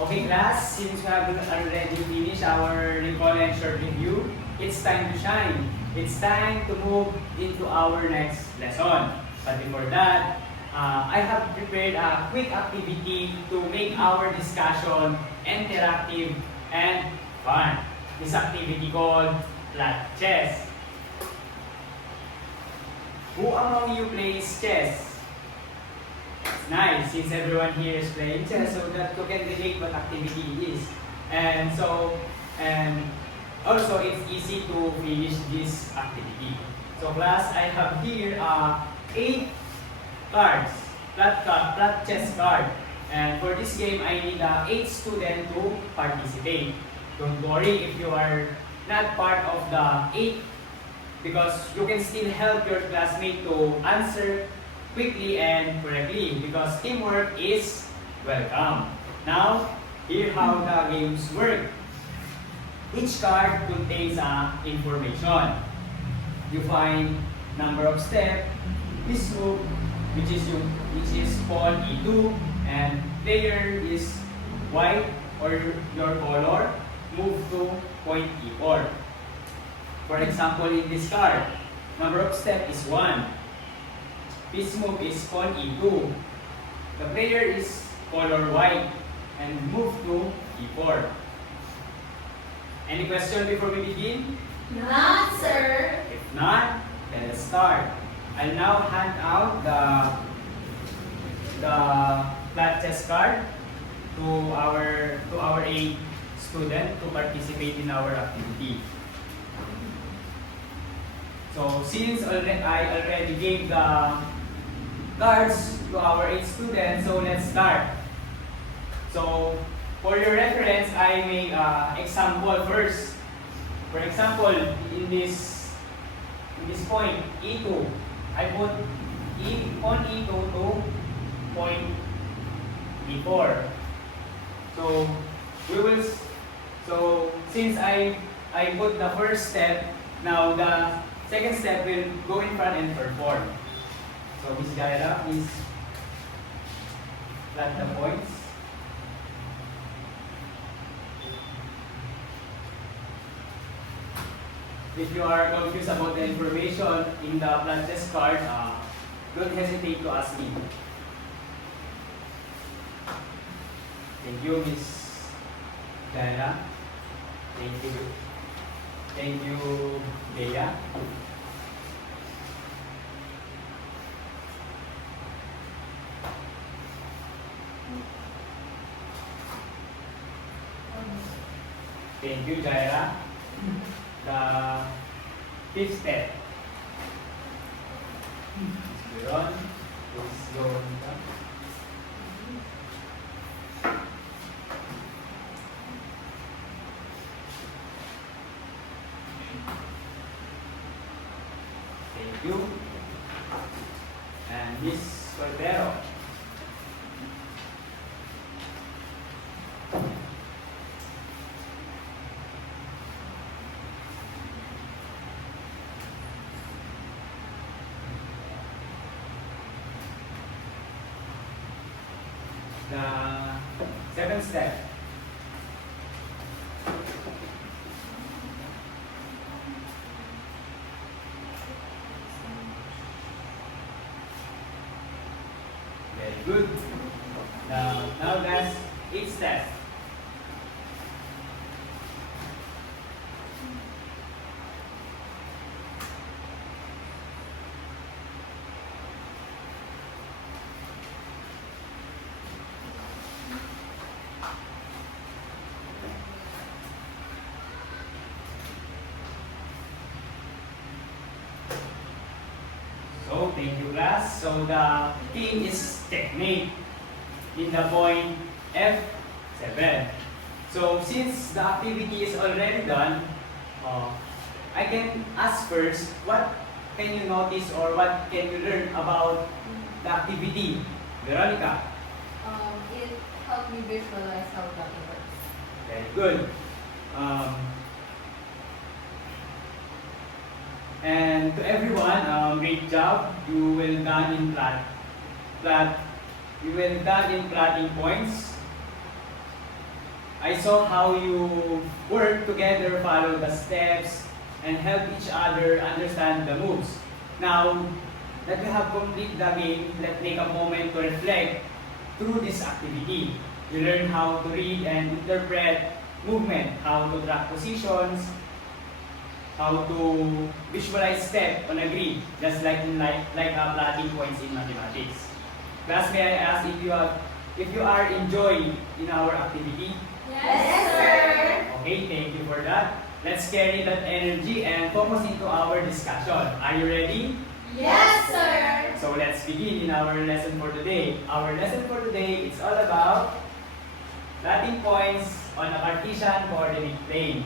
Okay class, since we have already finished our recall and short review, it's time to shine. It's time to move into our next lesson. But before that, I have prepared a quick activity to make our discussion interactive and fun. This activity called Flat Chess. Who among you plays chess? It's nice since everyone here is playing chess, so that you can relate what activity it is. And also it's easy to finish this activity. So class, I have here 8 cards, flat chess card. And for this game, I need 8 students to participate. Don't worry if you are not part of the 8, because you can still help your classmate to answer quickly and correctly, because teamwork is welcome. Now, here how the games work. Each card contains information. You find number of steps, this move, which is pawn e2, and player is white or your color, move to point e4. For example, in this card, number of step is 1. This move is pawn e2. The player is color white and move to e4. Any question before we begin? None, sir. If not, then let's start. I'll now hand out the flat chess card to our 8 student to participate in our activity. So since I already gave the cards to our 8 students, so let's start. So for your reference, I make example first. For example, in this point E2, I put pawn E2 to point E4. So since I put the first step, now the second step will go in front and perform. So Miss Jaira, please flat the points. If you are confused about the information in the flat chess card, don't hesitate to ask me. Thank you, Miss Jaira. Thank you. Thank you, Bea. Thank you, Jaira. The 5th step. Veron, please go on. Thank you. And Miss Cordero. The 7th step. Very good. Now that's 8th step. So, thank you class. So, the team is checkmate in the point F7. So, since the activity is already done, I can ask first, what can you notice or what can you learn about the activity? Veronica? It helped me visualize how that works. Very good. And to everyone, great job. You will done in plotting points. I saw how you work together, follow the steps, and help each other understand the moves. Now that we have completed the game, let's take a moment to reflect through this activity. You learn how to read and interpret movement, how to track positions, how to visualize step on a grid, just like plotting points in mathematics. Class, may I ask if you are enjoying in our activity? Yes, sir. Okay, thank you for that. Let's carry that energy and focus into our discussion. Are you ready? Yes, sir. So let's begin in our lesson for today. Our lesson for today is all about plotting points on a Cartesian coordinate plane.